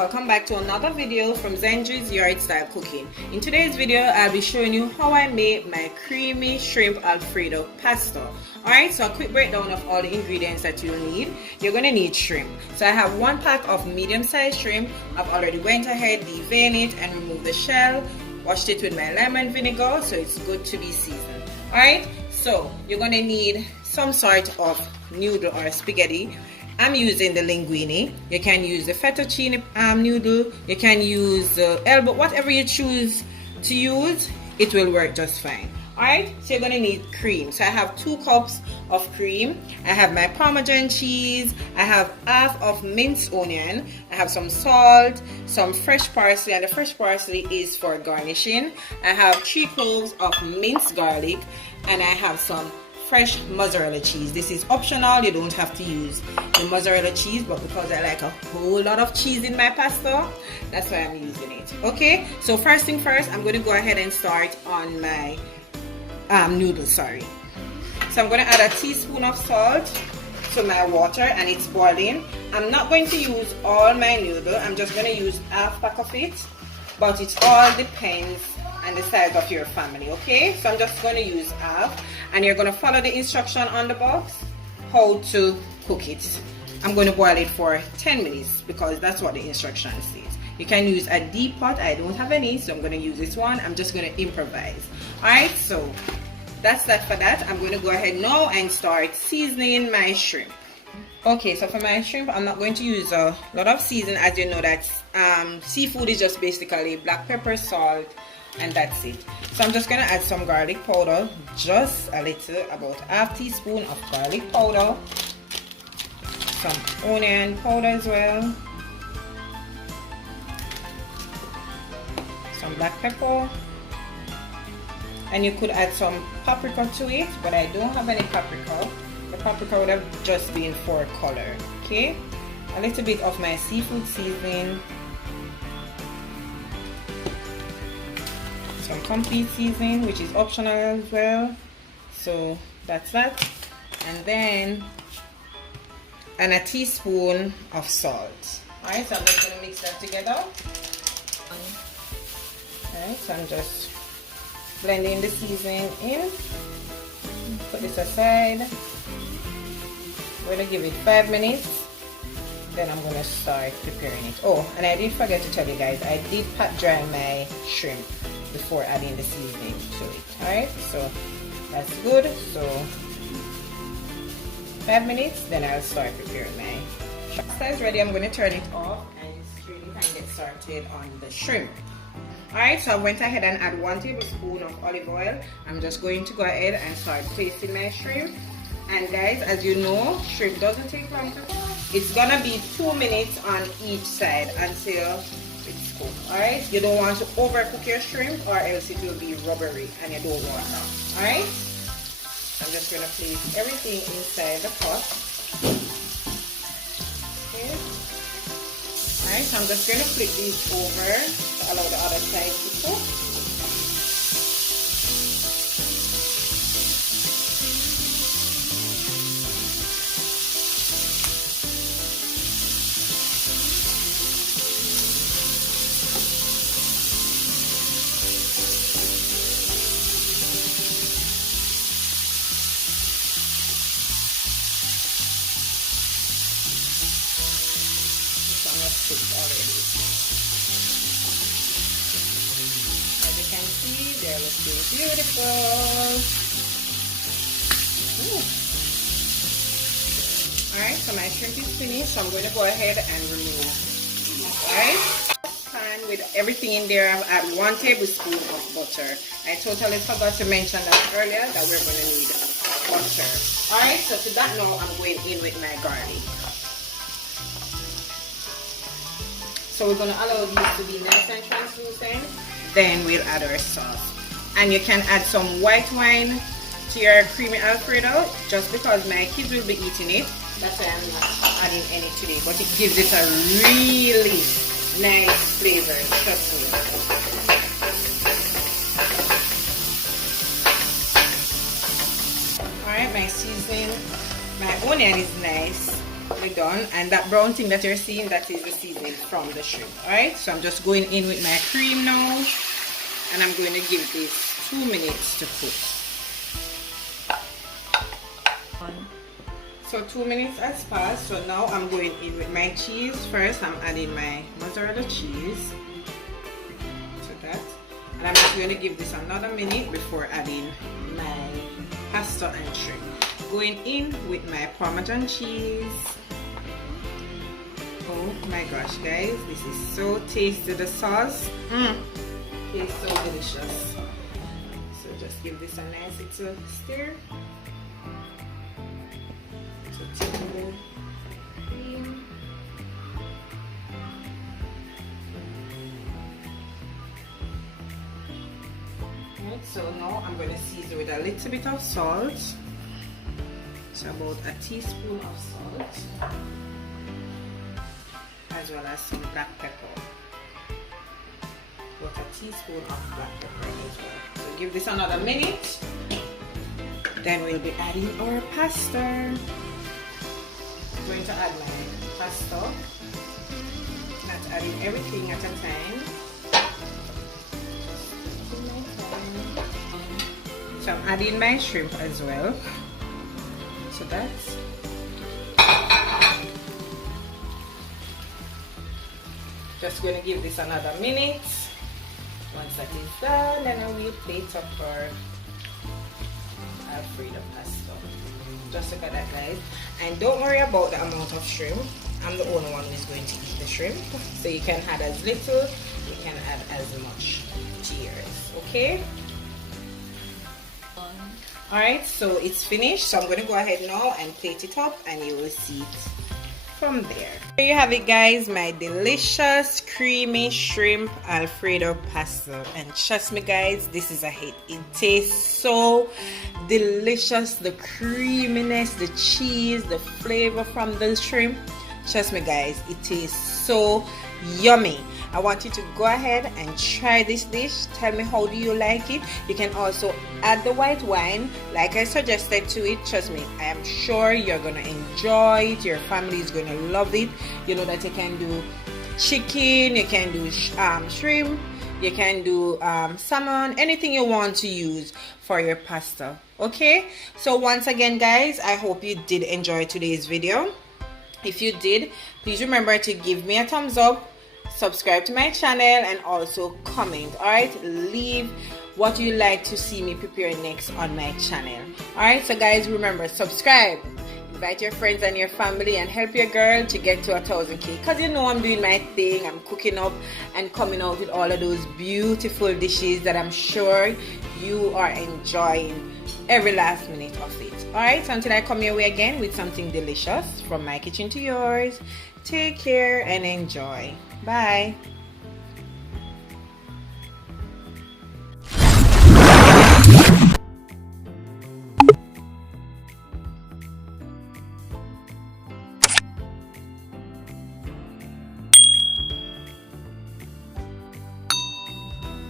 welcome back to another video from Zenji's Yard Style Cooking. In today's video, I'll be showing you how I make my creamy shrimp Alfredo pasta. Alright, so a quick breakdown of all the ingredients that you'll need. You're going to need shrimp. So I have 1 pack of medium-sized shrimp. I've already went ahead, deveined it and removed the shell. Washed it with my lemon vinegar, so it's good to be seasoned. Alright, so you're going to need some sort of noodle or spaghetti. I'm using the linguine. You can use the fettuccine noodle. You can use elbow, whatever you choose to use, it will work just fine. Alright, so you're going to need cream. So I have 2 cups of cream. I have my Parmesan cheese. I have half of minced onion. I have some salt, some fresh parsley, and the fresh parsley is for garnishing. I have 3 cloves of minced garlic, and I have some fresh mozzarella cheese. This is optional, you don't have to use the mozzarella cheese, but because I like a whole lot of cheese in my pasta, that's why I'm using it. Okay, so first thing first, I'm going to go ahead and start on my noodles. So I'm going to add a teaspoon of salt to my water, and it's boiling. I'm not going to use all my noodle, I'm just going to use half pack of it, but it all depends and the size of your family. Okay, so I'm just going to use half, and you're going to follow the instruction on the box how to cook it. I'm going to boil it for 10 minutes because that's what the instruction says. You can use a deep pot. I don't have any, so I'm going to use this one. I'm just going to improvise. Alright, so that's that for that. I'm going to go ahead now and start seasoning my shrimp. Okay, so for my shrimp, I'm not going to use a lot of season. As you know, that seafood is just basically black pepper, salt, and that's it. So I'm just going to add some garlic powder, just a little, about half teaspoon of garlic powder, some onion powder as well, some black pepper, and you could add some paprika to it, but I don't have any paprika. The paprika would have just been for color. Okay, a little bit of my seafood seasoning, some complete seasoning, which is optional as well. So that's that, and then a teaspoon of salt. Alright, so I'm just going to mix that together. Alright, so I'm just blending the seasoning in. Put this aside. We're going to give it 5 minutes, then I'm going to start preparing it. Oh, and I did forget to tell you guys, I did pat dry my shrimp before adding the seasoning to it. Alright, so that's good. So 5 minutes, then I'll start preparing my pasta is ready. I'm going to turn it off and strain it and get started on the shrimp. Alright, so I went ahead and add 1 tablespoon of olive oil. I'm just going to go ahead and start placing my shrimp. And guys, as you know, shrimp doesn't take long to cook. It's gonna be 2 minutes on each side until it's cooked. Alright, you don't want to overcook your shrimp or else it will be rubbery and you don't want that. Alright, I'm just gonna place everything inside the pot. Okay. Alright, so I'm just gonna flip these over to allow the other side to cook. Already. As you can see, they're looking beautiful. Alright, so my shrimp is finished, so I'm going to go ahead and remove. Alright, pan with everything in there. I've added 1 tablespoon of butter. I totally forgot to mention that earlier, that we're going to need butter. Alright, so to that now, I'm going in with my garlic. So we're going to allow these to be nice and translucent. Then we'll add our sauce. And you can add some white wine to your creamy Alfredo, just because my kids will be eating it. That's why I'm not adding any today. But it gives it a really nice flavor, trust me. Alright, my seasoning, my onion is nice we're done. And that brown thing that you're seeing, that is the seasoning from the shrimp. Alright, so I'm just going in with my cream now, and I'm going to give this 2 minutes to cook. So 2 minutes has passed, so now I'm going in with my cheese. First, I'm adding my mozzarella cheese to that, and I'm just going to give this another minute before adding my pasta and shrimp. Going in with my parmesan cheese. Oh my gosh, guys, this is so tasty. The sauce tastes so delicious. So just give this a nice little stir. Cream. Right, so now I'm going to season with a little bit of salt. So about a teaspoon of salt, as well as some black pepper. About a teaspoon of black pepper as well. So give this another minute. Then we'll be adding our pasta. I'm going to add my pasta, not adding everything at a time. So I'm adding my shrimp as well. So that's just going to give this another minute. Once that is done, then I will plate up our Alfredo pasta. Just look at that, guys, and don't worry about the amount of shrimp. I'm the only one who's going to eat the shrimp, so you can add as little, you can add as much to yours. Okay, alright, so it's finished, so I'm going to go ahead now and plate it up, and you will see it from there. There you have it, guys, my delicious creamy shrimp Alfredo pasta. And trust me, guys, this is a hit. It tastes so delicious. The creaminess, the cheese, the flavor from the shrimp, trust me, guys, it tastes so yummy. I want you to go ahead and try this dish. Tell me, how do you like it? You can also add the white wine like I suggested to it. Trust me, I am sure you're gonna enjoy it. Your family is gonna love it. You know that you can do chicken, you can do shrimp, you can do salmon, anything you want to use for your pasta. Okay, so once again, guys, I hope you did enjoy today's video. If you did, please remember to give me a thumbs up, subscribe to my channel, and also comment. Alright, leave what you like to see me prepare next on my channel. Alright, so guys, remember, subscribe, invite your friends and your family, and help your girl to get to 1,000K, because you know I'm doing my thing. I'm cooking up and coming out with all of those beautiful dishes that I'm sure you are enjoying every last minute of it. Alright, so until I come your way again with something delicious from my kitchen to yours, take care and enjoy. Bye.